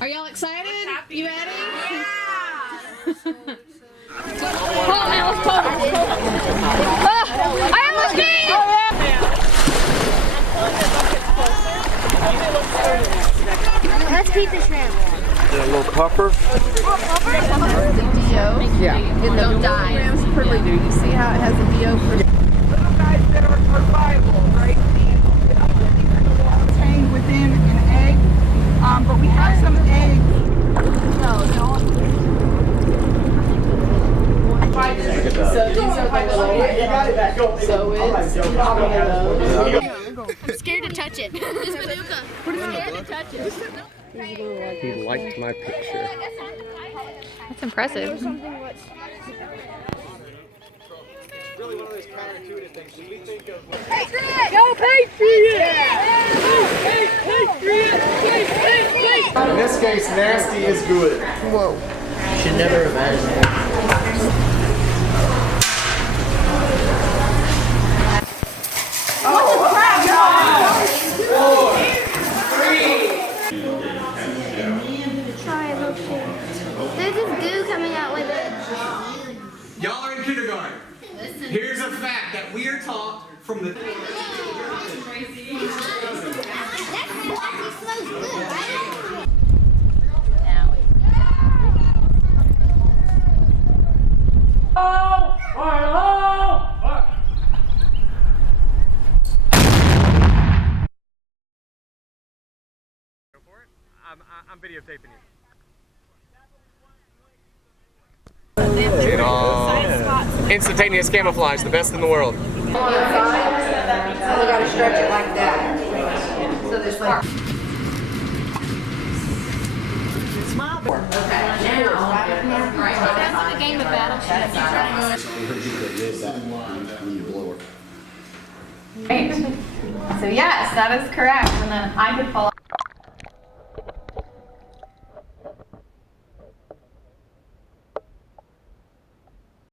Are y'all excited? You ready? Yeah! Oh, man, let's pull it. I almost beat! Let's keep the shrimp. A little puffer. Yeah. Don't die. Grams curly-do. You see how it has a DO for little guys that are viable, right? Contained within an egg. But we have some eggs. So these are the little. So it's I'm scared to touch it. This Manuka. I'm scared to touch it. He liked my picture. That's impressive. Really one of those counterintuitive things. When we think of Go Patriots! in this case, nasty is good. Whoa. Should never imagine. There's this goo coming out with it. Y'all are in kindergarten. Here's a fact that we are taught from the... That smells good, right? I'm videotaping you. Instantaneous camouflage, the best in the world. So we gotta stretch it like that. So there's like. Sounds like a game of battleship. Great. So yes, that is correct. And then I could pull